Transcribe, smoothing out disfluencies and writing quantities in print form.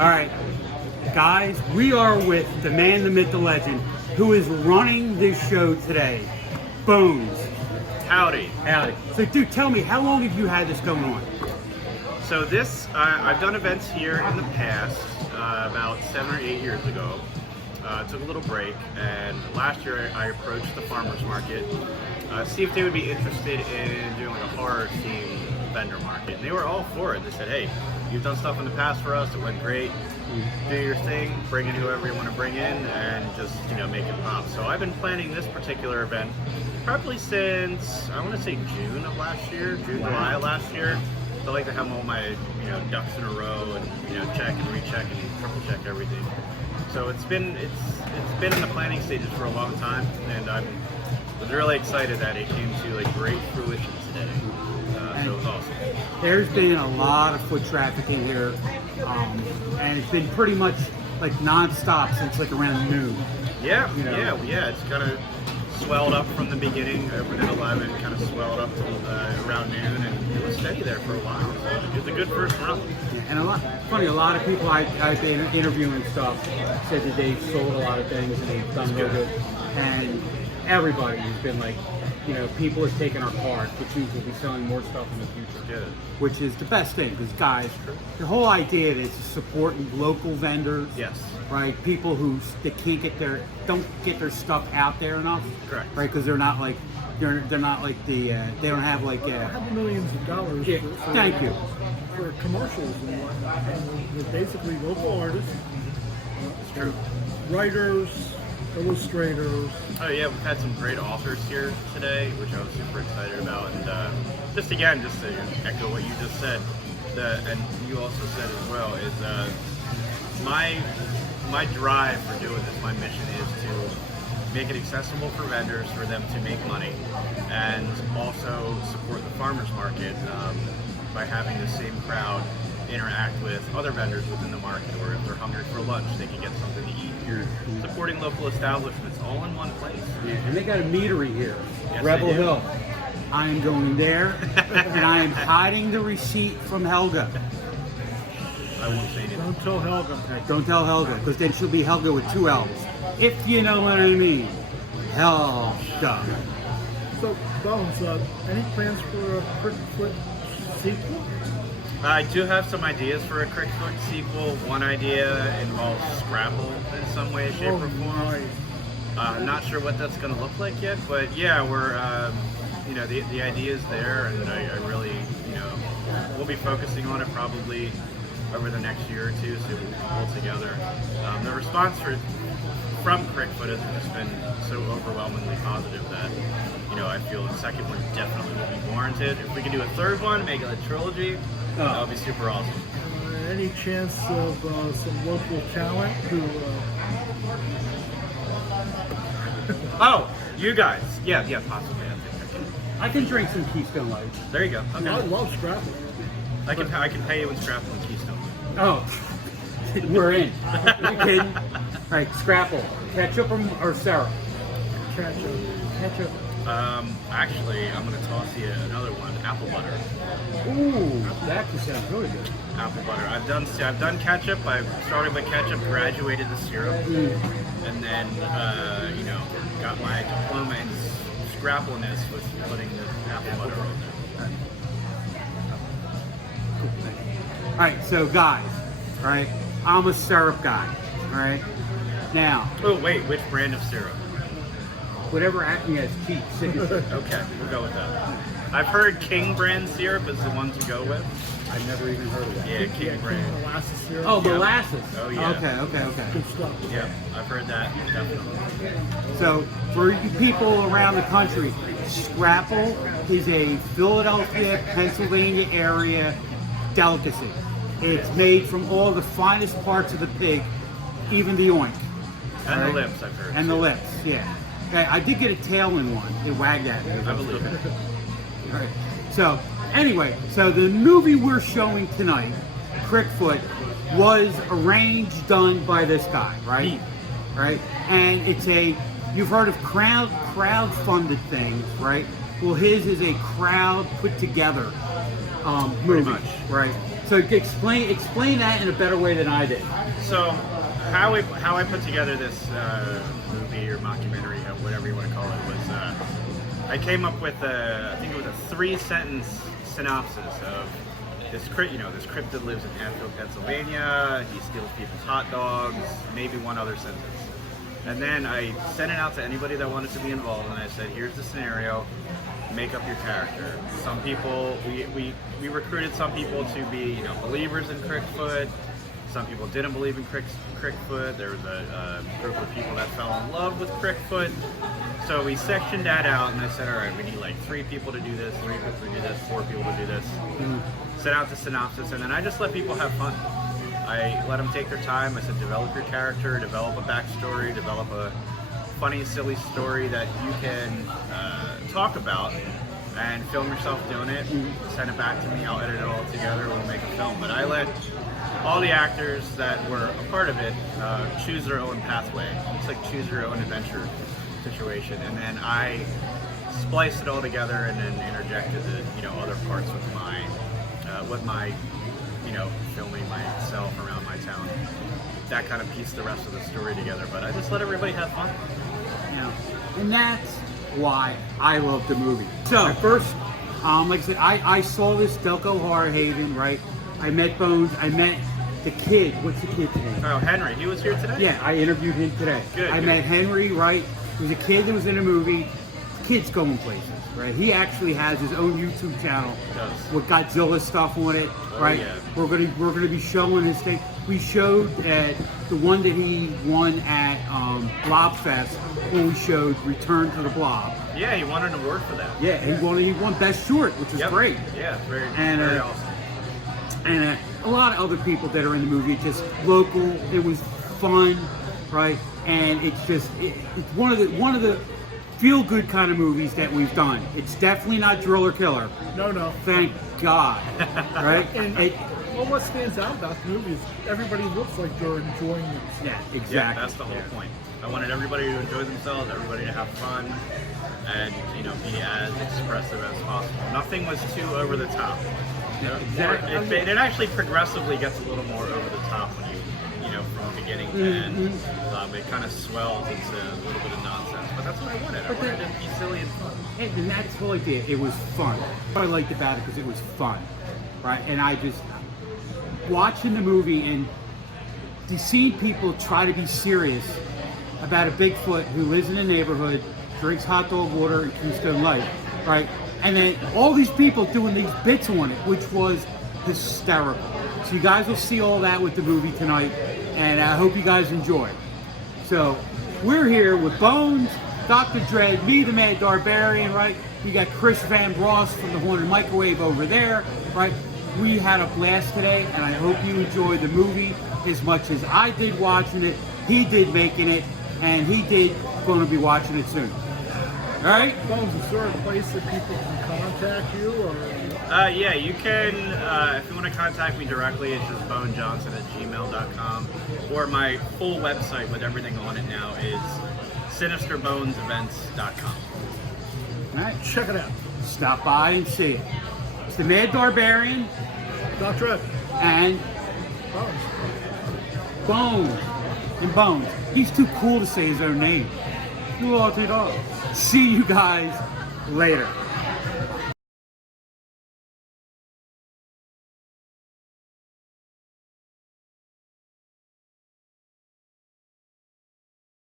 All right, guys, we are with the man, the myth, the legend, who is running this show today, Bones. Howdy. Howdy. So, dude, tell me, how long have you had this going on? So this, I've done events here in the past, about 7 or 8 years ago. Took a little break, and last year I approached the farmers market, see if they would be interested in doing like a horror-themed vendor market. And they were all for it. They said, hey, you've done stuff in the past for us, it went great. Do your thing, bring in whoever you want to bring in, and just, make it pop. So I've been planning this particular event probably since, I want to say June of last year, July of last year. So I like to have all my, ducks in a row and, check and recheck and triple check everything. So it's been in the planning stages for a long time, and I was really excited that it came to like great fruition today. So it was awesome. There's been a lot of foot traffic in here, and it's been pretty much like non-stop since like around noon. Yeah. It's kind of swelled up from the beginning, opened at 11, kind of swelled up to around noon, and it was steady there for a while. So it was a good first run. And a lot of people I've been interviewing and stuff said that they've sold a lot of things and they've done real good. And everybody has been like, people have taken our card, which means we'll be selling more stuff in the future. Good. Which is the best thing, because guys, the whole idea is supporting local vendors. Yes. Right, people who they can't don't get their stuff out there enough. Correct. Right, because they're not like they don't have like have millions of dollars. Yeah, thank you. For commercials and whatnot. And they're basically local artists. It's true. Writers, illustrators. Oh yeah, we've had some great authors here today, which I was super excited about. And just to echo what you just said, and you also said as well, is my drive for doing this, my mission is to make it accessible for vendors, for them to make money, and also support the farmers market by having the same crowd interact with other vendors within the market, or if they're hungry for lunch, they can get something to eat here. Supporting local establishments all in one place. Yeah, and they got a meadery here, Yes, Rebel they do. Hill. I am going there, and I am hiding the receipt from Helga. I won't say anything. Don't tell Helga. Don't tell Helga, because then she'll be Helga with 2 L's. If you know what I mean. Helga. So, Bones, any plans for a Crickfoot sequel? I do have some ideas for a Crickfoot sequel. One idea involves Scrabble in some way, shape, or form. Nice. I'm not sure what that's going to look like yet, but yeah, we're, the idea is there, and I really, we'll be focusing on it probably over the next year or two, so we can pull together. The response from Crickfoot has just been so overwhelmingly positive that, I feel the second one definitely will be warranted. If we can do a third one, make it a trilogy, that would be super awesome. Any chance of some local talent who... Oh, you guys. Yeah, possibly. I can drink some Keystone Light. There you go. I Okay. love Scrabble. I can pay you in Scrapple and Keystone. Oh, we're in. Are you kidding? Right, Scrapple. Ketchup or syrup? Ketchup. Actually, I'm gonna toss you another one. Apple butter. Ooh, that just sounds really good. Apple butter. I've done ketchup. I started with ketchup, graduated to syrup, and then got my diploma in Scrappleness with putting the apple butter on there. All right, so guys, right, I'm a syrup guy, all right? Now, Oh wait, which brand of syrup? whatever Acme has cheap signature. Okay, we'll go with that. I've heard King brand syrup is the one to go with. I've never even heard of that. Yeah, King brand. Molasses syrup. Oh, Yeah. molasses. Oh, yeah. Okay. Good stuff. Yeah, I've heard that definitely. So, for you people around the country, Scrapple is a Philadelphia, Pennsylvania area delicacy. It's made from all the finest parts of the pig, even the oink. And Right. the lips, I've heard. And the lips, yeah. Okay, I did get a tail in one. It wagged at me. I believe it. Right. So, anyway, so the movie we're showing tonight, Crickfoot, was arranged, done by this guy, right? Me. Right? And it's you've heard of crowd-funded things, right? Well, his is a crowd put together movie. much. Right? So explain that in a better way than I did. So how I put together this movie or mockumentary, or whatever you want to call it, was I came up with I think it was a 3-sentence synopsis of this cryptid lives in Anfield, Pennsylvania. He steals people's hot dogs, maybe one other sentence. And then I sent it out to anybody that wanted to be involved, and I said, here's the scenario, make up your character. Some people, we recruited some people to be, believers in Crickfoot. Some people didn't believe in Crickfoot. There was a group of people that fell in love with Crickfoot. So we sectioned that out, and I said, all right, we need like 3 people to do this, 3 people to do this, 4 people to do this. Sent out the synopsis, and then I just let people have fun. I let them take their time. I said, develop your character, develop a backstory, develop a funny, silly story that you can talk about, and film yourself doing it. Send it back to me. I'll edit it all together. We'll make a film. But I let all the actors that were a part of it choose their own pathway. It's like choose your own adventure situation, and then I spliced it all together and then interjected the other parts with my filming myself around my town. That kind of pieced the rest of the story together. But I just let everybody have fun. And that's why I love the movie. So first, like I said, I saw this Delco Horror Haven, right? I met Bones. I met the kid. What's the kid's name? Oh, Henry. He was here today? Yeah, I interviewed him today. Good. Met Henry, right? He was a kid that was in a movie. Kid's going places, right? He actually has his own YouTube channel with Godzilla stuff on it, right? Yeah. We're gonna be showing his thing. We showed the one that he won at Blobfest when we showed Return to the Blob. Yeah, he won an award for that. Yeah, he won Best Short, which is great. Yeah, very awesome. And a lot of other people that are in the movie. It's just local. It was fun, right? And it's just it's one of the feel-good kind of movies that we've done. It's definitely not Drill or Killer. No. Thank God, right? Well, what stands out about the movie is everybody looks like they're enjoying it. Yeah, exactly. Yeah, that's the whole point. I wanted everybody to enjoy themselves, everybody to have fun, and be as expressive as possible. Nothing was too over the top. Exactly. It actually progressively gets a little more over the top when from beginning to end. It kind of swells into a little bit of nonsense, but that's what I wanted. I wanted it to be silly and fun. And that's the whole idea. It was fun. What I liked about it because it was fun, right? And I just watching the movie and seeing people try to be serious about a Bigfoot who lives in a neighborhood, drinks hot dog water and Keystone Light, right? And then all these people doing these bits on it, which was hysterical. So you guys will see all that with the movie tonight, and I hope you guys enjoy. So we're here with Bones, Dr. Dread, me, the Mad Darbarian, right? We got Chris Van Bross from the Haunted Microwave over there, right? We had a blast today, and I hope you enjoyed the movie as much as I did watching it. He did making it, and he did going to be watching it soon. All right? Bones, is there a place that people can contact you? Or yeah, you can, if you want to contact me directly, it's just bonejohnson@gmail.com. Or my full website with everything on it now is sinisterbonesevents.com. All right? check it out. Stop by and see it. It's the Mad Darbarian Dr. Ed. and Bones. Bones. And Bones. He's too cool to say his own name. See you guys later.